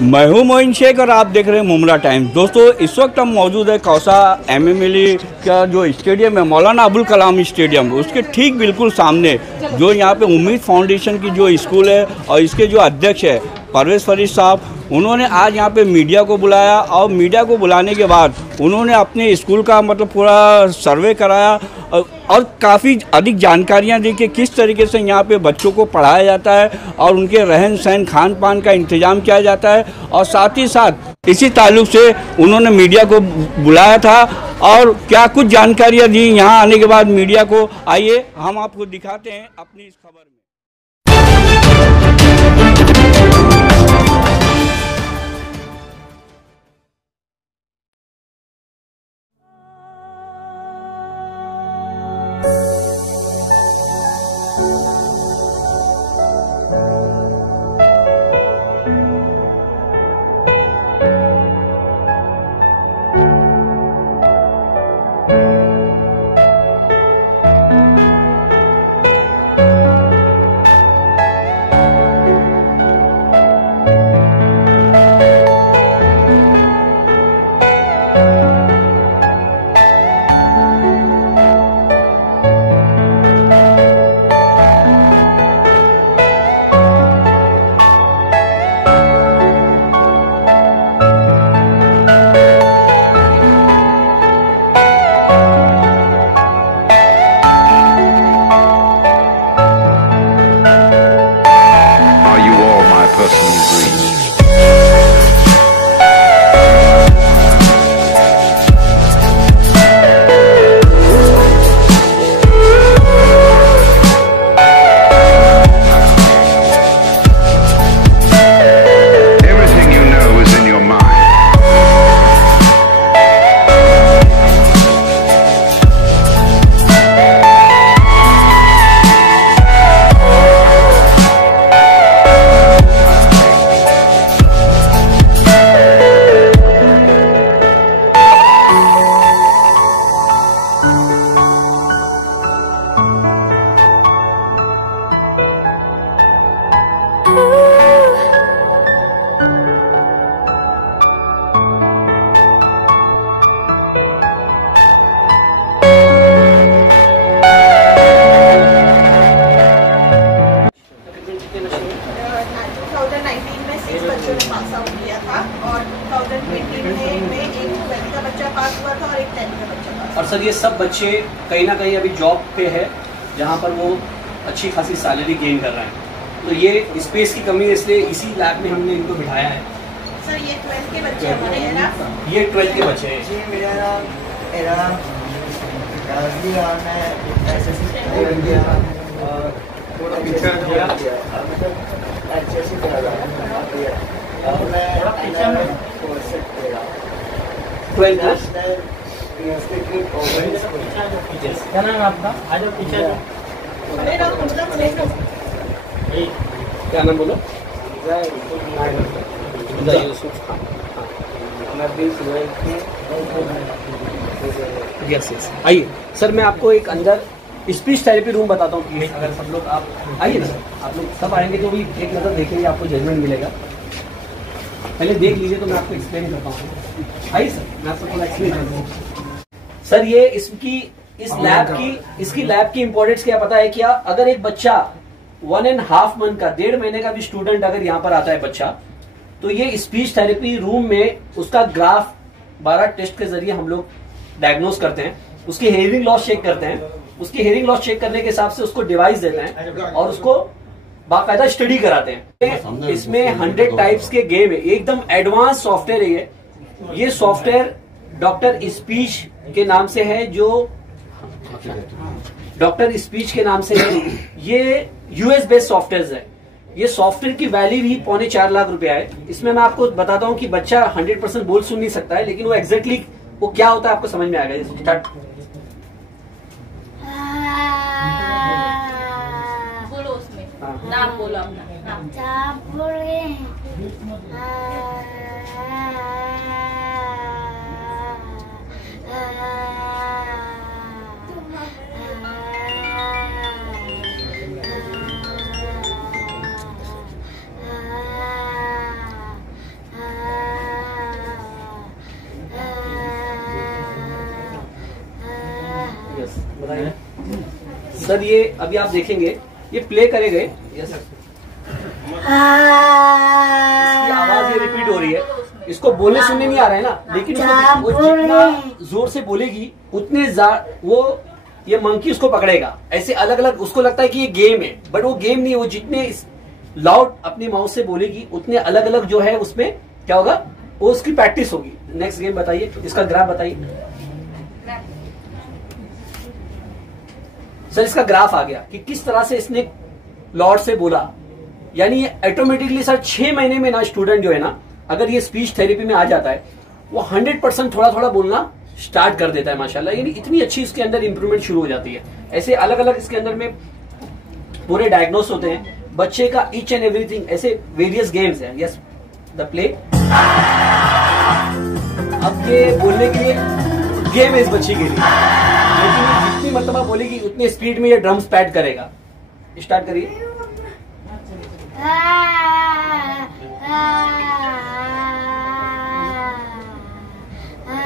मैं हूं मोइन शेख और आप देख रहे हैं मुमरा टाइम्स। दोस्तों, इस वक्त हम मौजूद है कौसा एमएमएलई का जो स्टेडियम है, मौलाना अबुल कलाम स्टेडियम, उसके ठीक बिल्कुल सामने जो यहाँ पे उम्मीद फाउंडेशन की जो स्कूल है और इसके जो अध्यक्ष है परवेज़ फरीद साहब, उन्होंने आज यहाँ पे मीडिया को बुलाया और मीडिया को बुलाने के बाद उन्होंने अपने स्कूल का मतलब पूरा सर्वे कराया और काफ़ी अधिक जानकारियाँ दी कि किस तरीके से यहाँ पे बच्चों को पढ़ाया जाता है और उनके रहन सहन खान पान का इंतज़ाम किया जाता है। और साथ ही साथ इसी ताल्लुक़ से उन्होंने मीडिया को बुलाया था और क्या कुछ जानकारियाँ दी यहाँ आने के बाद मीडिया को। आइए हम आपको दिखाते हैं अपनी इस खबर में। और सर ये सब बच्चे कहीं ना कहीं अभी जॉब पे है जहाँ पर वो अच्छी खासी सैलरी गेन कर रहे हैं, तो ये स्पेस की कमी है, इसलिए इसी लैब में हमने इनको बिठाया है। सर ये 12th के बच्चे हमारे हैं ना? ये 12th के बच्चे हैं। जी मेरा नाम गाजी और मैं एसएससी क्या नाम है आपका? आज पीछे क्या नाम बोलो? यस यस, आइए सर, मैं आपको एक अंदर स्पीच थेरेपी रूम बताता हूँ प्लीज। अगर सब लोग आप आइए ना सर, आप लोग सब आएंगे तो भी एक नज़र देखेंगे, आपको जजमेंट मिलेगा। पहले देख लीजिए तो मैं आपको एक्सप्लेन करता हूँ। आइए सर, मैं आपको थोड़ा एक्सप्लेन करता हूँ। सर ये इसकी लैब की इंपॉर्टेंस क्या पता है क्या? अगर एक बच्चा 1.5 मंथ का, 1.5 महीने का भी स्टूडेंट अगर यहाँ पर आता है बच्चा, तो ये स्पीच थेरेपी रूम में उसका ग्राफ 12 टेस्ट के जरिए हम लोग डायग्नोज करते हैं, उसकी हेयरिंग लॉस चेक करते हैं, उसकी हेयरिंग लॉस चेक करने के हिसाब से उसको डिवाइस देते हैं और उसको बाकायदा स्टडी कराते हैं। इसमें 100 टाइप्स के गेम है, एकदम एडवांस सॉफ्टवेयर है ये सॉफ्टवेयर डॉक्टर स्पीच के नाम से है, जो डॉक्टर स्पीच के नाम से है। ये यूएस बेस्ड सॉफ्टवेयर है। ये सॉफ्टवेयर की वैल्यू भी 4.25 लाख रुपया है। इसमें मैं आपको बताता हूँ कि बच्चा 100% बोल सुन नहीं सकता है, लेकिन वो एग्जैक्टली वो क्या होता है आपको समझ में आएगा। स्टार्ट बोलो, उसमें नाम बोलो अपना। बताइए सर। ये अभी आप देखेंगे ये प्ले करेंगे, यस सर, इसकी आवाज ये रिपीट हो रही है, इसको बोलने सुनने नहीं आ रहा है ना, लेकिन वो जितना जोर से बोलेगी उतने वो ये मंकी उसको पकड़ेगा। ऐसे अलग अलग उसको लगता है कि ये गेम है, बट वो गेम नहीं है। वो जितने लाउड अपनी माउथ से बोलेगी उतने अलग अलग जो है उसमें क्या होगा, वो उसकी प्रैक्टिस होगी। नेक्स्ट गेम बताइए, इसका ग्राफ बताइए सर। इसका ग्राफ आ गया कि किस तरह से इसने लॉर्ड से बोला, यानी ये ऑटोमेटिकली सर 6 महीने में ना स्टूडेंट जो है ना, अगर ये स्पीच थेरेपी में आ जाता है, वो 100% थोड़ा थोड़ा बोलना स्टार्ट कर देता है माशाल्लाह। यानी इतनी अच्छी इसके अंदर इंप्रूवमेंट शुरू हो जाती है। ऐसे अलग अलग इसके अंदर में पूरे डायग्नोस होते हैं बच्चे का, ईच एंड एवरीथिंग। ऐसे वेरियस गेम्स हैं। यस द प्ले, अब ये बोलने के लिए गेम है इस बच्चे के लिए, लेकिन जितनी मर्तबा बोलेगी उतनी स्पीड में ये ड्रम्स पैड करेगा। स्टार्ट करिए।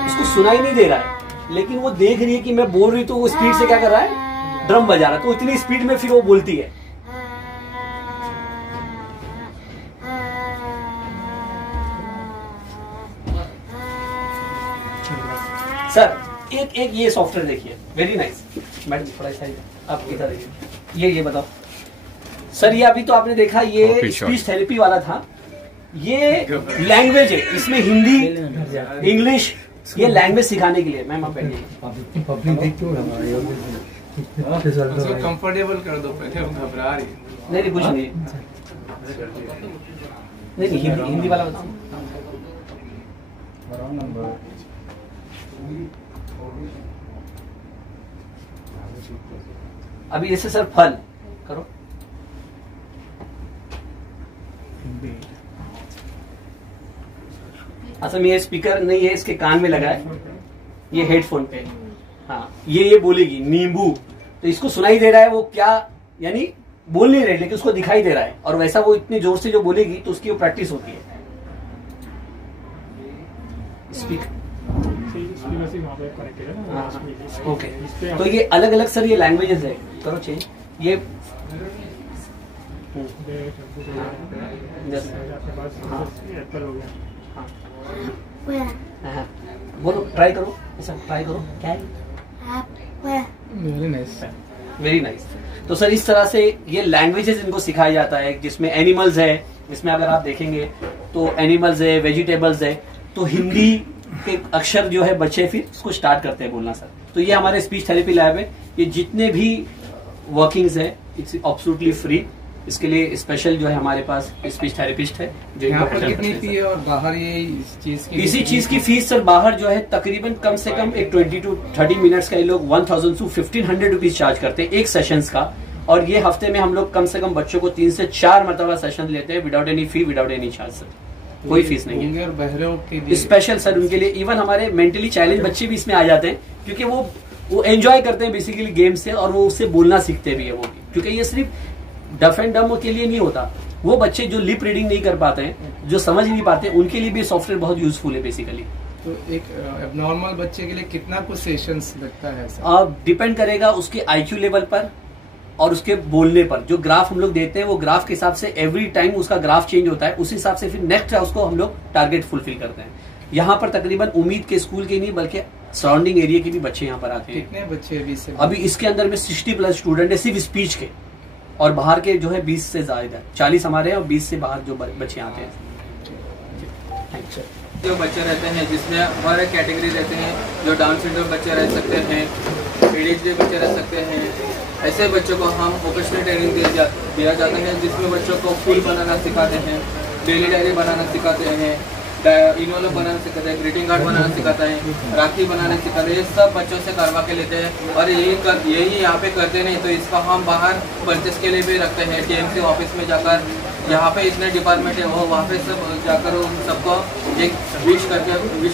इसको सुनाई नहीं दे रहा है, लेकिन वो देख रही है कि मैं बोल रही, तो वो स्पीड से क्या कर रहा है, ड्रम बजा रहा है। तो इतनी स्पीड में फिर वो बोलती है। सर एक एक ये सॉफ्टवेयर देखिए, वेरी नाइस। मैडम थोड़ा सा आप इधर आइए। ये बताओ सर, ये अभी तो आपने देखा ये स्पीच थेरेपी वाला था, ये लैंग्वेज है, इसमें हिंदी इंग्लिश ये लैंग्वेज सिखाने के लिए। मैम आप बैठिए। कंफर्टेबल कर दो पहले, वो घबरा रही है। नहीं कुछ नहीं, नहीं हिंदी वाला बताओ। अभी जैसे सर फल करो, असल में ये स्पीकर नहीं है, इसके कान में लगा है, ये हेडफोन पे। हाँ ये बोलेगी नींबू, तो इसको सुनाई दे रहा है वो क्या, यानी बोल नहीं रहे लेकिन उसको दिखाई दे रहा है, और वैसा वो इतनी जोर से जो बोलेगी तो उसकी वो प्रैक्टिस होती है। स्पीकर ओके, तो ये अलग अलग सर ये लैंग्वेजेस है। करो चेंज ये बोलो, ट्राई करो, ऐसा ट्राई करो। क्या है? Very nice. तो सर इस तरह से ये लैंग्वेजेस इनको सिखाया जाता है, जिसमें एनिमल्स है, इसमें अगर आप देखेंगे तो एनिमल्स है, वेजिटेबल्स है, तो हिंदी के अक्षर जो है बच्चे फिर उसको स्टार्ट करते हैं बोलना सर। तो ये हमारे स्पीच थेरेपी लैब है, ये जितने भी वर्किंग्स है इट्स एब्सोल्युटली फ्री। इसके लिए स्पेशल जो है हमारे पास स्पीच थेरेपिस्ट है जो यहाँ पर कितनी फी है और बाहर ये इस चीज की किसी चीज की फीस सर बाहर जो है तकरीबन कम से कम एक 20 to 30 मिनट्स का ये लोग 1000 to 1500 रुपीज चार्ज करते हैं एक सेशंस का। और ये हफ्ते में हम लोग कम से कम बच्चों को 3 से 4 मरतबा सेशन लेते हैं विदाउट एनी फी, विदाउट एनी चार्ज सर, कोई फीस नहीं है। और बहरों के लिए स्पेशल सर उनके लिए, इवन हमारे मेंटली चैलेंज बच्चे भी इसमें आ जाते हैं, क्योंकि वो एंजॉय करते हैं बेसिकली गेम से, और वो उससे बोलना सीखते भी है वो, क्योंकि ये सिर्फ डफ एंड डम के लिए नहीं होता। वो बच्चे जो लिप रीडिंग नहीं कर पाते हैं, जो समझ नहीं पाते, उनके लिए भी सॉफ्टवेयर बहुत यूजफुल है बेसिकली। तो एक नॉर्मल बच्चे के लिए कितना कुछ सेशंस लगता है सर? अब डिपेंड करेगा उसके आईक्यू लेवल पर और उसके बोलने पर। जो ग्राफ हम लोग देते हैं वो ग्राफ के हिसाब से एवरी टाइम उसका ग्राफ चेंज होता है, उस हिसाब से फिर नेक्स्ट उसको हम लोग टारगेट फुलफिल करते हैं। यहाँ पर तकरीबन उम्मीद के स्कूल के नहीं बल्कि सराउंडिंग एरिया के भी बच्चे यहाँ पर आते हैं। कितने बच्चे अभी इसके अंदर में 60+ स्टूडेंट है सिर्फ स्पीच के, और बाहर के जो है 20 से ज्यादा, 40 हमारे हैं और 20 से बाहर जो बच्चे आते हैं। जो बच्चे रहते हैं जिसमें हर एक कैटेगरी रहते हैं, जो डाउन सिंड्रोम बच्चे रह सकते हैं, ADHD बच्चे रह सकते हैं, ऐसे बच्चों को हम वोकेशनल ट्रेनिंग दिया जाता है, जिसमें बच्चों को फूल बनाना सिखाते हैं, डेली डायरी बनाना सिखाते हैं, इन्वॉल्व बनाना सिखाते हैं, ग्रीटिंग कार्ड बनाना सिखाते हैं, राखी बनाना सिखाते हैं। ये सब बच्चों से करवा के लेते हैं, और यही यहाँ पे करते नहीं तो इसका हम बाहर परचेस के लिए भी रखते हैं। TMC ऑफिस में जाकर, यहाँ पे इतने डिपार्टमेंट है वो वहाँ पे सब जाकर उन सबको एक विश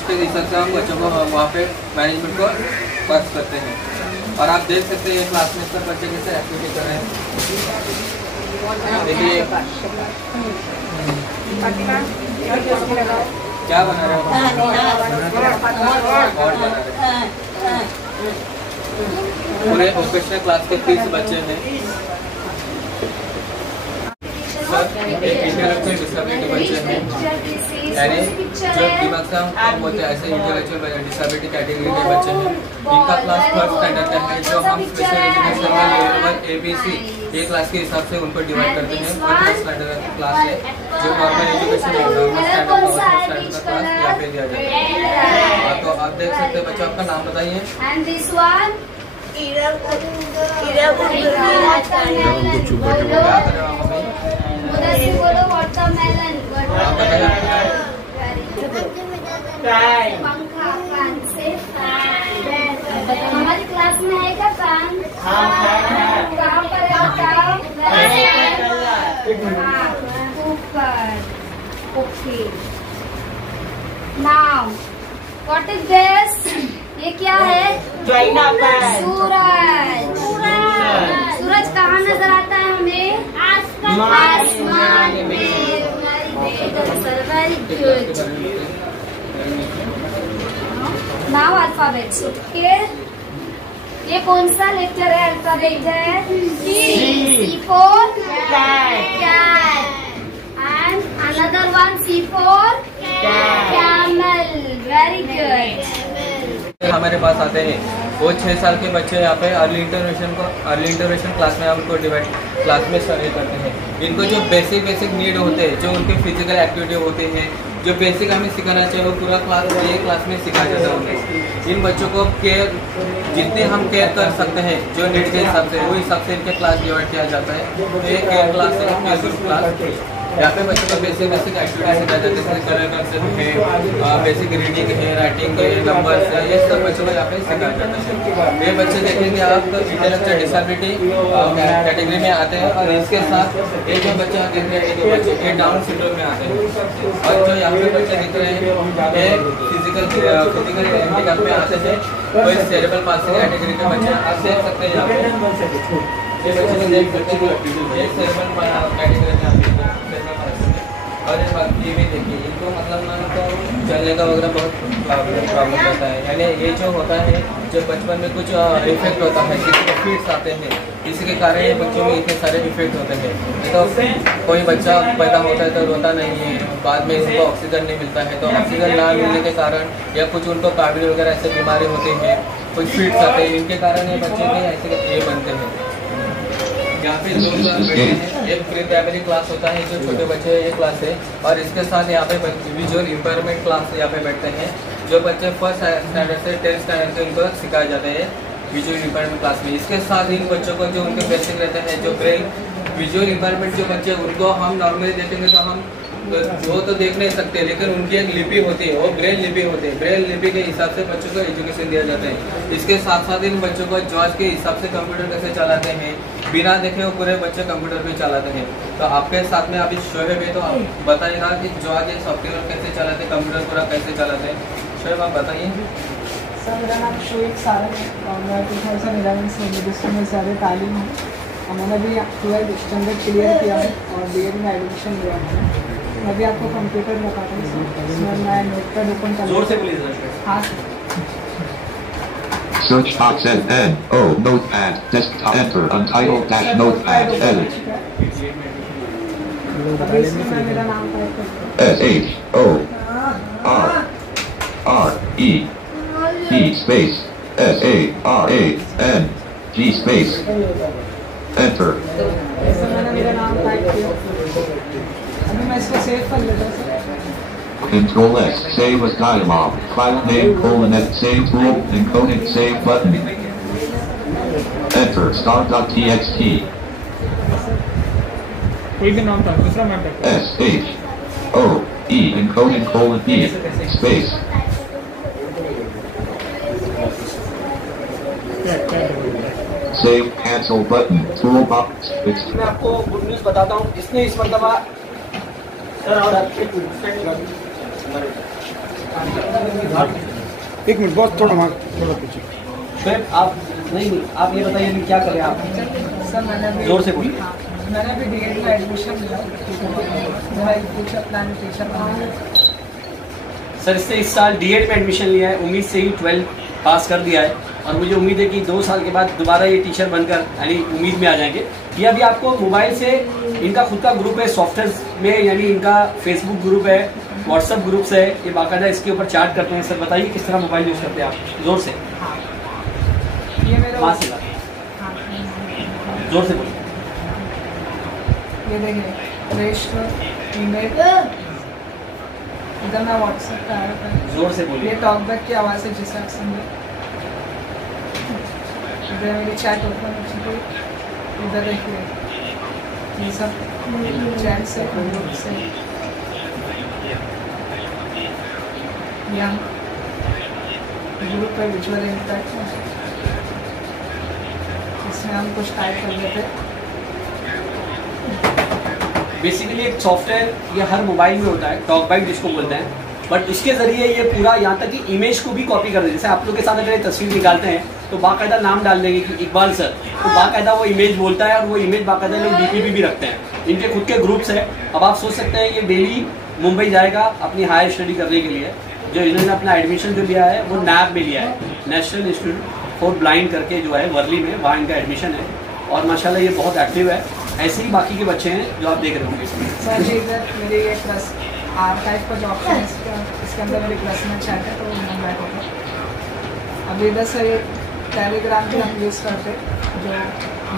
के हिसाब से हम बच्चों को वहाँ पे मैनेजमेंट को पास करते हैं। और आप देख सकते हैं क्लास में सब बच्चे कैसे एक्टिविटी कर रहे हैं। देखिए क्या बना रहे हो? पूरे वोकेशनल क्लास के 30 बच्चे हैं सर। एक इंटेलेक्चुअल डिसेबिलिटी बच्चे हैं, यानी जो दिमाग से हम होते हैं ऐसे इंटेलेक्चुअल डिसेबिलिटी कैटेगरी के बच्चे हैं। इनका क्लास 1st स्टैंडर्ड का है, जो हम स्पेशल एजुकेशन में लेवल ABC ये क्लास के हिसाब से उनको डिवाइड करते हैं। 1st स्टैंडर्ड का क्लास है, जो नॉर्मल एजुकेशन है, नॉर्मल स्टैंडर्ड का क्लास यहाँ पे दिया जाता है। तो आप देख सकते हैं बच्चों, आपका नाम बताइए। क्या कर रहे हो आप अभी? आप बताइए। हमारी क्लास में है क्या फैन? कहाँ पर है बताओ? ऊपर। Okay. Now what is this? ये क्या है? सूरज। सूरज कहाँ नजर आता है हमें? आसमान में। Very good. Now alphabets. Okay, ये कौन सा लेटर है? अल्फाबेट है C for cat and another one C for camel. Very good. हमारे पास आते हैं वो 6 साल के बच्चे यहाँ पे अर्ली इंटरवेंशन क्लास में हम उनको डिवाइड क्लास में शामिल करते हैं। इनको जो बेसिक नीड होते हैं, जो उनके फिजिकल एक्टिविटी होते हैं, जो बेसिक हमें सिखाना चाहिए वो पूरा क्लास में सिखाया जाता है उन्हें। इन बच्चों को केयर जितने हम केयर कर सकते हैं जो नीड के हिसाब से, वो हिसाब से इनके क्लास डिवाइड किया जाता है। तो ये केयर क्लास है, केयर ग्रुप क्लास। यहाँ पे बच्चों को बेसिक एक्टिविटी सिखाया जाता है, जैसे कलर करते हैं, बेसिक रीडिंग है, राइटिंग है, नंबर्स है, ये सब बच्चों को यहाँ पे सिखाया जाता है। ये बच्चे देखेंगे आप इंटेलेक्चुअल डिसेबिलिटी कैटेगरी में आते हैं, और इसके साथ एक जो बच्चा देख रहे हैं, ये डाउन सिंड्रोम में आते हैं। और जो यहाँ पे बच्चे दिख रहे हैं ये फिजिकल हैंडीकैप में आते हैं, वो सेरेब्रल पाल्सी कैटेगरी के बच्चे आप देख सकते हैं। यहाँ पे ये बच्चे को देख सकते हैं, ये सेरेब्रल कैटेगरी में आते हैं। और ये भी देखिए, इनको मतलब ना तो चलने का वगैरह बहुत प्रॉब्लम रहता है। यानी ये जो होता है, जब बचपन में कुछ इफेक्ट होता है, किसी को फिट्स आते हैं, इसी के कारण ये बच्चों में इतने सारे इफेक्ट होते हैं। तो कोई बच्चा पैदा होता है तो रोता नहीं है, बाद में इसको ऑक्सीजन नहीं मिलता है, तो ऑक्सीजन ना मिलने के कारण या कुछ उनको काबिल वगैरह ऐसे बीमारी होती है, कुछ फिट्स आते हैं, इनके कारण ये बच्चे में ऐसे ये बनते हैं। यहाँ पे दो बैठे हैं, एक प्री प्राइमरी क्लास होता है जो छोटे बच्चे ये क्लास है, और इसके साथ यहाँ पे विजुअल इम्पेयरमेंट क्लास यहाँ पे बैठते हैं, जो बच्चे 1st स्टैंडर्ड से 10th स्टैंडर्ड से उनको सिखाया जाता है विजुअल इम्पेयरमेंट क्लास में। इसके साथ इन बच्चों को जो उनके बेसिक रहते हैं, जो ब्रेन विजुअल इम्पेयरमेंट जो बच्चे, उनको हम नॉर्मली देखेंगे तो हम वो तो देख नहीं सकते, लेकिन उनकी एक लिपि होती है, वो ब्रेल लिपि होती है। ब्रेल लिपि के हिसाब से बच्चों को एजुकेशन दिया जाता है। इसके साथ साथ इन बच्चों को जॉज के हिसाब से कंप्यूटर कैसे चलाते हैं, बिना देखे वो पूरे बच्चे कंप्यूटर पे चलाते हैं। तो आपके साथ में अभी शोएब है, तो आप बताइएगा कि जॉज ये सॉफ्टवेयर कैसे चलाते हैं, कंप्यूटर पूरा कैसे चलाते हैं। शोएब आप बताइए। सर, मेरा नाम शोएब सारंग है और मैं 2011 से मेडिसिन में ज़्यादा तालीम हूँ। मैंने भी 12th स्टैंडर्ड क्लियर किया है और BEd में एडमिशन लिया है। मैं भी आपको कंप्यूटर बताता हूँ, इसमें मैं नोटपैड ओपन कर। जोर से बोलिए। हाँ। Search box N-O Notepad desktop enter untitled dash notepad edit अभी इसमें मैं मेरा नाम टाइप करता हूँ। SHORRE E space SARANG space enter। इसमें मैंने मेरा नाम टाइप किया। अभी मैं इसको सेव कर लेता हूँ। Control S save as dialog file name S save tool encoding save button enter star.txt कोई भी नाम था, दूसरा नाम था। SHOE encoding E space save cancel button toolbox। मैं आपको गुड न्यूज बताता हूँ, इसने इस मरतबा एक मिनट, बहुत थोड़ा पीछे। फिर आप नहीं, आप ये बताइए अभी क्या करें आप? सर, मैंने जोर से बोलिए। मैंने भी BEd में एडमिशन लिया, मेरा एक फ्यूचर प्लान टीचर बनना। सर, इससे इस साल DEd में एडमिशन लिया है, उम्मीद से ही 12th पास कर दिया है, और मुझे उम्मीद है कि 2 साल के बाद दोबारा ये टीचर बनकर यानी उम्मीद में आ जाएंगे। ये अभी आपको मोबाइल से इनका खुद का ग्रुप है सॉफ्टवेयर में, यानी इनका फेसबुक ग्रुप है, व्हाट्सअप ग्रुप्स है, ये बाकायदा इसके ऊपर चैट करते हैं। सर बताइए किस तरह मोबाइल यूज़ करते हैं आप? जोर से। ये मेरा वहाँ से जोर से बोलिए। ये देखिए रजिस्टर ईमेल, इधर मैं व्हाट्सएप का ऐड है। जोर से बोलिए। ये टॉकबैक की आवाज़ है जिसे आप समझे। इधर मेरी चैट ओपन हो चुकी है। इधर देखिए ये सब चैट से ग्रुप से यहाँ ग्रुप पे विजुअल इम्पैक्ट है, इसमें हम कुछ टाइप कर देते हैं। बेसिकली एक सॉफ्टवेयर ये हर मोबाइल में होता है, टॉकबैक जिसको बोलते हैं, बट उसके जरिए ये पूरा यहाँ तक कि इमेज को भी कॉपी कर देते हैं। जैसे आप लोग के साथ अगर ये तस्वीर निकालते हैं तो बाकायदा नाम डाल देंगे कि इकबाल सर, तो बाकायदा वो इमेज बोलता है और वो इमेज बाकायदा लोग डीपीपी भी रखते हैं। इनके खुद के ग्रुप्स है। अब आप सोच सकते हैं ये डेली मुंबई जाएगा अपनी हायर स्टडी करने के लिए। जो इन्होंने अपना एडमिशन जो लिया है वो नैब में लिया है, नेशनल इंस्टीट्यूट फॉर ब्लाइंड करके जो है वर्ली में, वहाँ इनका एडमिशन है और माशाल्लाह ये बहुत एक्टिव है। ऐसे ही बाकी के बच्चे हैं जो आप देख रहे होंगे इसमें। सर जी इधर मेरे ये प्लस आर्काइव का जो ऑप्शन है इसके अंदर मेरे प्लस में चैट है, तो मैं बैठ होगा। अब इधर से टेलीग्राम भी हम यूज़ करते, जो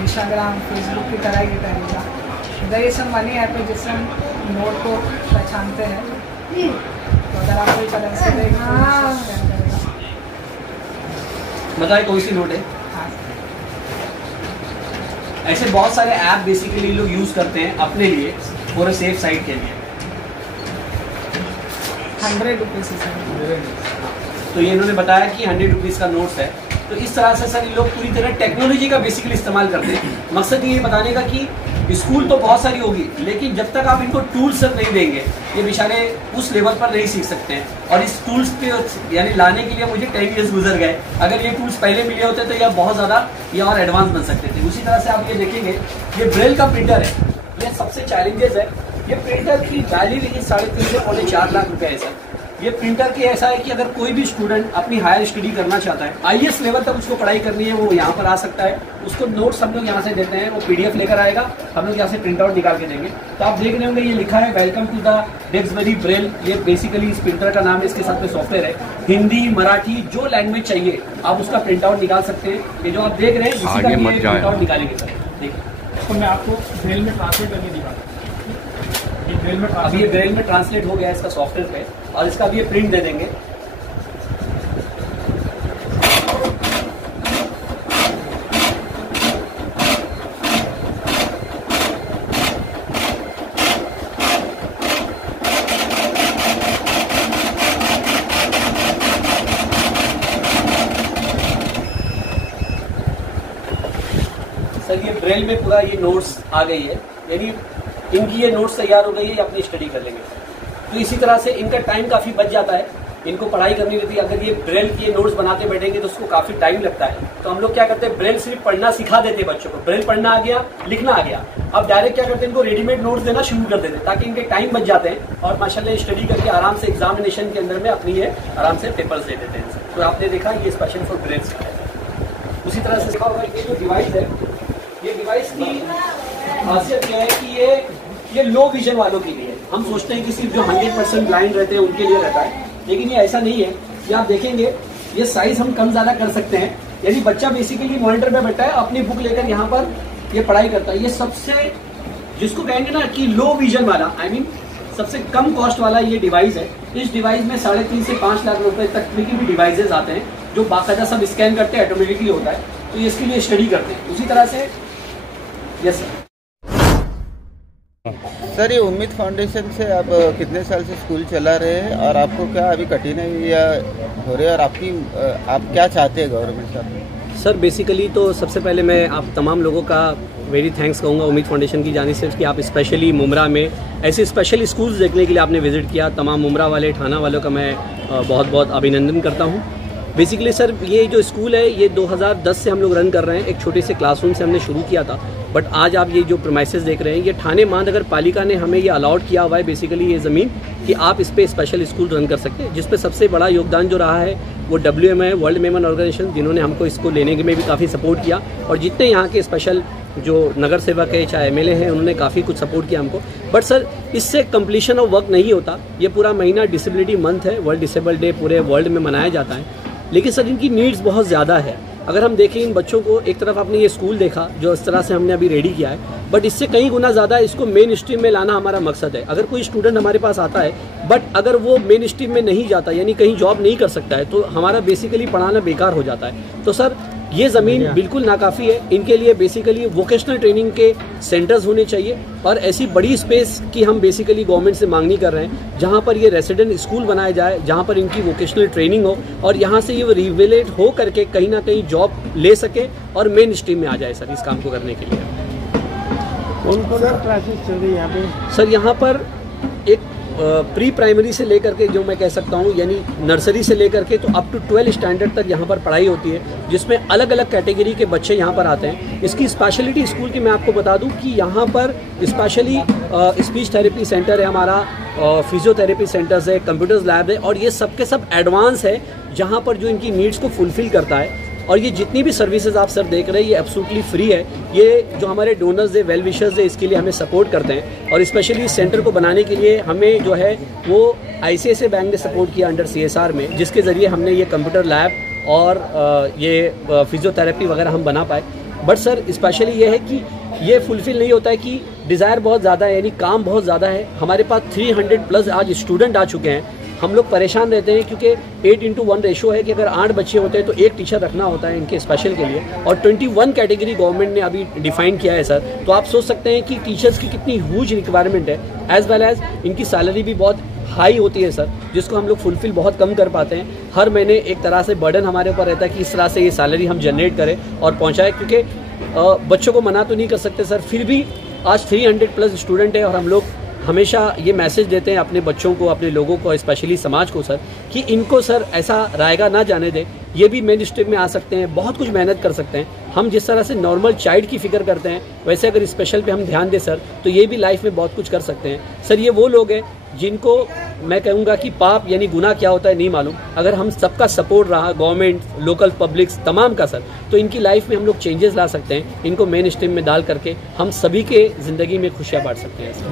इंस्टाग्राम फेसबुक की तरह ही टेलीग्राम। इधर ये सब मनी ऐप है जिससे हम नोट को पहचानते हैं, तो अगर आप कोई करेंसी देंगे बताइए कौन सी नोट है? ऐसे बहुत सारे ऐप बेसिकली लोग यूज करते हैं अपने लिए पूरे सेफ साइड के लिए। 100 रुपीज़ तो ये इन्होंने बताया कि 100 रुपीज़ का नोट्स है। तो इस तरह से सर ये लोग पूरी तरह टेक्नोलॉजी का बेसिकली इस्तेमाल करते हैं। मकसद ये बताने का कि स्कूल तो बहुत सारी होगी, लेकिन जब तक आप इनको टूल्स सर नहीं देंगे ये बेचारे उस लेवल पर नहीं सीख सकते हैं। और इस टूल्स पे यानी लाने के लिए मुझे 10 ईयर्स गुजर गए। अगर ये टूल्स पहले मिले होते तो ये बहुत ज़्यादा ये और एडवांस बन सकते थे। उसी तरह से आप ये देखेंगे ये ब्रेल का प्रिंटर है, ये सबसे चैलेंजेस है। ये प्रिंटर की वैल्यू ही 3.5 से 4.5 लाख रुपये है सर। ये प्रिंटर की ऐसा है कि अगर कोई भी स्टूडेंट अपनी हायर स्टडी करना चाहता है, IAS लेवल तक उसको पढ़ाई करनी है, वो यहाँ पर आ सकता है। उसको नोट्स हम लोग यहाँ से देते हैं, वो PDF लेकर आएगा, हम लोग यहाँ से प्रिंट आउट निकाल के देंगे। तो आप देख रहे होंगे ये लिखा है वेलकम टू द डेक्सबेरी ब्रेल। ये बेसिकली इस प्रिंटर का नाम है, इसके साथ में सॉफ्टवेयर है। हिंदी, मराठी जो लैंग्वेज चाहिए आप उसका प्रिंट आउट निकाल सकते हैं। ये जो आप देख रहे हैं इसी का प्रिंट आउट निकालेंगे सर। देखिए तो मैं आपको ब्रेल में ट्रांसलेट करके दिखाता हूँ। अभी ये ब्रेल में ट्रांसलेट हो गया है इसका सॉफ्टवेयर पे, और इसका भी ये प्रिंट दे देंगे। सर ये ब्रेल में पूरा ये नोट्स आ गई है, यानी इनकी ये नोट्स तैयार हो गई है, ये अपनी स्टडी कर लेंगे। तो इसी तरह से इनका टाइम काफ़ी बच जाता है, इनको पढ़ाई करनी रहती है। अगर ये ब्रेल के नोट्स बनाते बैठेंगे तो उसको काफ़ी टाइम लगता है। तो हम लोग क्या करते हैं, ब्रेल सिर्फ पढ़ना सिखा देते हैं बच्चों को। ब्रेल पढ़ना आ गया, लिखना आ गया, अब डायरेक्ट क्या करते हैं, इनको रेडीमेड नोट्स देना शुरू कर देते हैं ताकि इनके टाइम बच जाते हैं और माशाल्लाह स्टडी करके आराम से एग्जामिनेशन के अंदर में अपनी ये आराम से पेपर्स दे देते हैं। तो आपने देखा ये स्पेशल फॉर ब्रेल्स है। उसी तरह से देखा होगा ये जो डिवाइस है, ये डिवाइस की खासियत क्या है कि ये लो विजन वालों के लिए। हम सोचते हैं कि सिर्फ जो 100% ब्लाइंड रहते हैं उनके लिए रहता है, लेकिन ये ऐसा नहीं है। ये आप देखेंगे ये साइज हम कम ज़्यादा कर सकते हैं। यदि बच्चा बेसिकली मॉनिटर पे बैठा है, अपनी बुक लेकर यहाँ पर ये पढ़ाई करता है। ये सबसे जिसको कहेंगे ना कि लो विजन वाला, I mean, सबसे कम कॉस्ट वाला ये डिवाइस है। इस डिवाइस में 3.5 से 5 लाख रुपए तक के भी डिवाइसेज आते हैं जो बाकायदा सब स्कैन करते हैं, ऑटोमेटिकली होता है। तो ये इसके लिए स्टडी करते हैं। उसी तरह से यस सर। सर ये उम्मीद फाउंडेशन से आप कितने साल से स्कूल चला रहे हैं और आपको क्या अभी कठिनाई हो रही है और आप क्या चाहते हैं गवर्नमेंट से? सर बेसिकली तो सबसे पहले मैं आप तमाम लोगों का वेरी थैंक्स कहूँगा उम्मीद फाउंडेशन की जानिब से कि आप स्पेशली मुमरा में ऐसे स्पेशल स्कूल्स देखने के लिए आपने विजिट किया। तमाम मुमरा वाले, ठाना वालों का मैं बहुत बहुत अभिनंदन करता हूँ। बेसिकली सर ये जो स्कूल है ये 2010 से हम लोग रन कर रहे हैं। एक छोटे से क्लासरूम से हमने शुरू किया था, बट आज आप ये जो प्रीमाइसेस देख रहे हैं ये ठाणे महानगर पालिका ने हमें ये अलाउड किया हुआ है बेसिकली ये ज़मीन कि आप इस पे स्पेशल स्कूल रन कर सकते हैं, जिस पे सबसे बड़ा योगदान जो रहा है वो WM है, वर्ल्ड मेमन ऑर्गेनाइजेशन, जिन्होंने हमको इसको लेने में भी काफ़ी सपोर्ट किया, और जितने यहाँ के स्पेशल जो नगर सेवक है चाहे MLA हैं उन्होंने काफ़ी कुछ सपोर्ट किया हमको। बट सर इससे कंप्लीशन ऑफ वर्क नहीं होता। ये पूरा महीना डिसेबिलिटी मंथ है, वर्ल्ड डिसेबल डे पूरे वर्ल्ड में मनाया जाता है, लेकिन सर इनकी नीड्स बहुत ज़्यादा है। अगर हम देखें इन बच्चों को, एक तरफ आपने ये स्कूल देखा जो इस तरह से हमने अभी रेडी किया है, बट इससे कई गुना ज़्यादा इसको मेन स्ट्रीम में लाना हमारा मकसद है। अगर कोई स्टूडेंट हमारे पास आता है बट अगर वो मेन स्ट्रीम में नहीं जाता यानी कहीं जॉब नहीं कर सकता है तो हमारा बेसिकली पढ़ाना बेकार हो जाता है। तो सर ये ज़मीन बिल्कुल नाकाफ़ी है, इनके लिए बेसिकली वोकेशनल ट्रेनिंग के सेंटर्स होने चाहिए और ऐसी बड़ी स्पेस की हम बेसिकली गवर्नमेंट से मांगनी कर रहे हैं जहां पर ये रेसिडेंट स्कूल बनाया जाए, जहां पर इनकी वोकेशनल ट्रेनिंग हो और यहां से ये रिवेलेट हो करके कहीं ना कहीं जॉब ले सके और मेन स्ट्रीम में आ जाए सर इस काम को करने के लिए। कौन कौन सा क्लासेस चल रही है यहाँ पे? सर यहाँ पर एक प्री प्राइमरी से लेकर के जो मैं कह सकता हूँ यानी नर्सरी से लेकर के तो अप टू 12 स्टैंडर्ड तक यहाँ पर पढ़ाई होती है, जिसमें अलग अलग कैटेगरी के बच्चे यहाँ पर आते हैं। इसकी स्पेशलिटी स्कूल की मैं आपको बता दूँ कि यहाँ पर स्पेशली स्पीच थेरेपी सेंटर है हमारा, फिजियोथेरेपी सेंटर्स है, कंप्यूटर्स लैब है, और ये सब के सब एडवांस है जहाँ पर जो इनकी नीड्स को फुलफिल करता है। और ये जितनी भी सर्विसेज आप सर देख रहे हैं ये एब्सोल्युटली फ्री है। ये जो हमारे डोनर्स है, वेल विशर्स है, इसके लिए हमें सपोर्ट करते हैं, और स्पेशली इस सेंटर को बनाने के लिए हमें जो है वो ICICI बैंक ने सपोर्ट किया अंडर CSR में, जिसके ज़रिए हमने ये कंप्यूटर लैब और ये फिजियोथेरेपी वगैरह हम बना पाए। बट सर स्पेशली ये है कि ये फुलफिल नहीं होता है कि डिज़ायर बहुत ज़्यादा है यानी काम बहुत ज़्यादा है। हमारे पास 300+ आज स्टूडेंट आ चुके हैं। हम लोग परेशान रहते हैं क्योंकि 8:1 रेशो है कि अगर 8 बच्चे होते हैं तो एक टीचर रखना होता है इनके स्पेशल के लिए, और 21 कैटेगरी गवर्नमेंट ने अभी डिफाइन किया है सर। तो आप सोच सकते हैं कि टीचर्स की कितनी ह्यूज रिक्वायरमेंट है, एज वेल एज इनकी सैलरी भी बहुत हाई होती है सर, जिसको हम लोग फुलफिल बहुत कम कर पाते हैं। हर महीने एक तरह से बर्डन हमारे ऊपर रहता है कि इस तरह से ये सैलरी हम जनरेट करें और पहुँचाएँ, क्योंकि बच्चों को मना तो नहीं कर सकते सर, फिर भी आज 300+ स्टूडेंट है और हम लोग हमेशा ये मैसेज देते हैं अपने बच्चों को, अपने लोगों को, स्पेशली समाज को सर, कि इनको सर ऐसा रायगा ना जाने दें। ये भी मेन स्ट्रीम में आ सकते हैं, बहुत कुछ मेहनत कर सकते हैं। हम जिस तरह से नॉर्मल चाइल्ड की फिक्र करते हैं वैसे अगर स्पेशल पे हम ध्यान दें सर तो ये भी लाइफ में बहुत कुछ कर सकते हैं सर। ये वो लोग हैं जिनको मैं कहूँगा कि पाप यानी गुनाह क्या होता है नहीं मालूम। अगर हम सबका सपोर्ट रहा, गवर्नमेंट, लोकल पब्लिक्स तमाम का सर, तो इनकी लाइफ में हम लोग चेंजेस ला सकते हैं। इनको मेन स्ट्रीम में डाल करके हम सभी के ज़िंदगी में खुशियाँ बांट सकते हैं सर।